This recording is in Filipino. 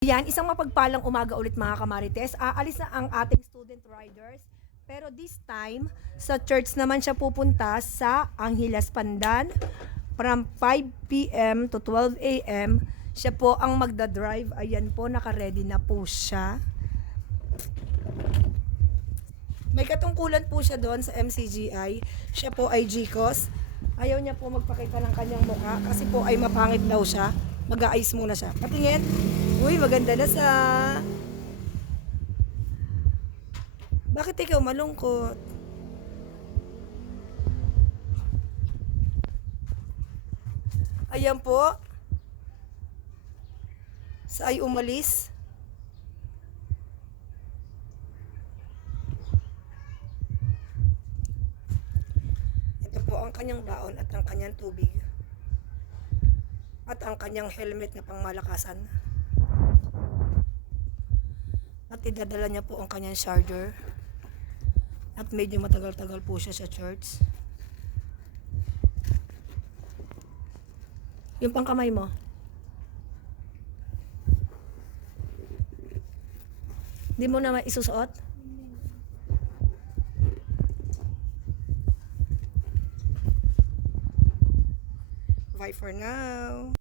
Yan, isang mapagpalang umaga ulit mga kamarites. Aalis na ang ating student riders. Pero this time, sa church naman siya pupunta sa Angeles Pandan. From 5 p.m. to 12 a.m. Siya po ang magdadrive. Ayan po, naka-ready na po siya. May katungkulan po siya doon sa MCGI. Siya po ay GCOS. Ayaw niya po magpakita ng kanyang mukha kasi po ay mapangit daw siya. Mag-aayos muna siya. Patingin. Uy, maganda na sa... Bakit ikaw malungkot? Ayan po. Sa ay umalis. Ito po ang kanyang baon at ang kanyang tubig. At ang kanyang helmet na pangmalakasan. At idadala niya po ang kanyang charger. At medyo matagal-tagal po siya sa church. Yung pangkamay mo. Di mo na isusuot? Bye for now.